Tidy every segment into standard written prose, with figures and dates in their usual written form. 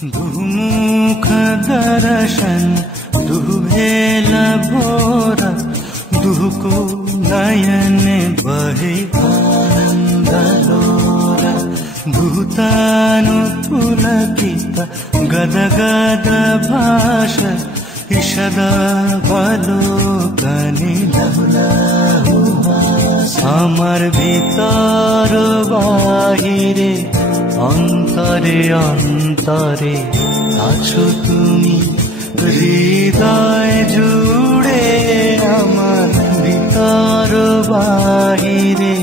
दुमुख दर्शन दुभेला भोरा दुको नयन बहे आनंद लोरा भूतानु पुलकित गद गद भाषा इषदा बलोकनि लहुलाहुहास আমার ভিতর বাহিরে অন্তরে অন্তরে আছো তুমি হৃদয় জুড়ে আমার ভিতর বাহিরে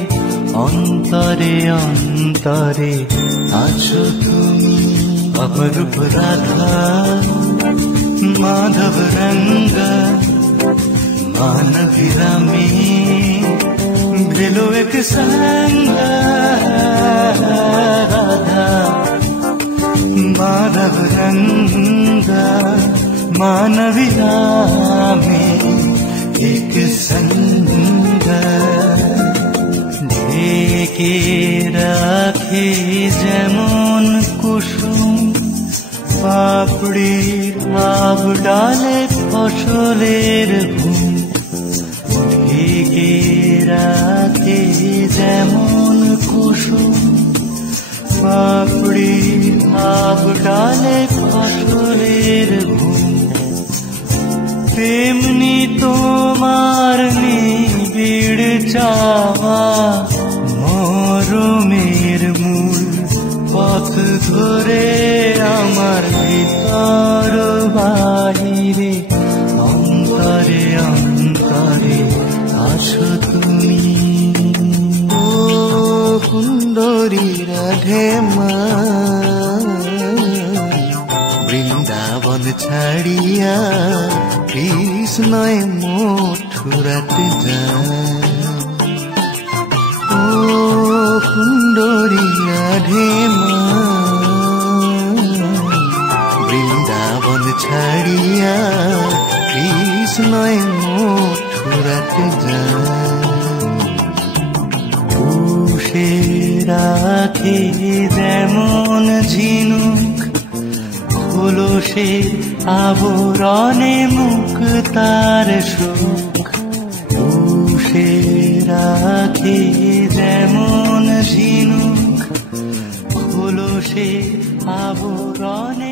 অন্তরে অন্তরে আছো তুমি অপরূপ রাধা माधव रंग मानवीरा में भेलो एक संग राधा माधव रंग मानवीरा में एक संग ढेके राखे যেমন কুসুম পাপড়ির আব ডালে ফসলের ঘুম ঢেকে রাখে যেমন কুসুম পাপড়ির আব ডালে ফসলের ঘুম তেমনি তোমার নিবিড় চাওয়া মরমের মূল পথ ধরে আমার ভিতর বাহিরে অন্তরে অন্তরে আসো তুমি ও সুন্দরী রাধে মা বৃন্দাবন ছাড়িয়া কৃষ্ণয় মথুরাতে যায় ও সুন্দরী রাধে মা বৃন্দাবন ছাড়িয়া কৃষ্ণয় মথুরাতে যায় পুষে রাখে যেমন ঝিনুক খোলসে আবরণে মুখ তার সুখ পুষে রাখে যেমন ঝিনুক খোলসে আবরণে